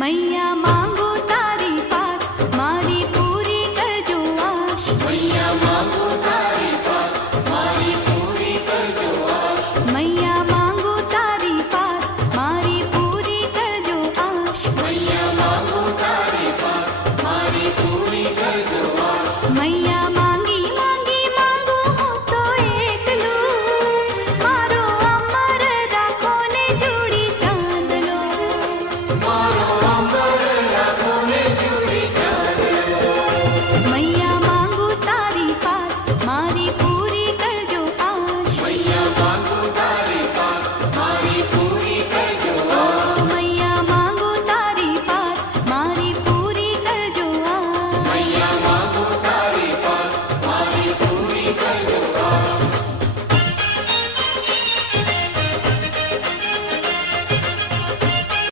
मैया मांगू तारी पास मारी पूरी करजो आश। मैया मांगू तारी पास मारी पूरी करजो आश। मैया मांगू तारी पास मारी पूरी करजो आश। मैया मांगू तारी पास मारी पूरी करजो आश। मैया मांगी मांगी मांगू હું તો એકલું મારો અમર રાખો ને જોડી ચાંદલો। मारो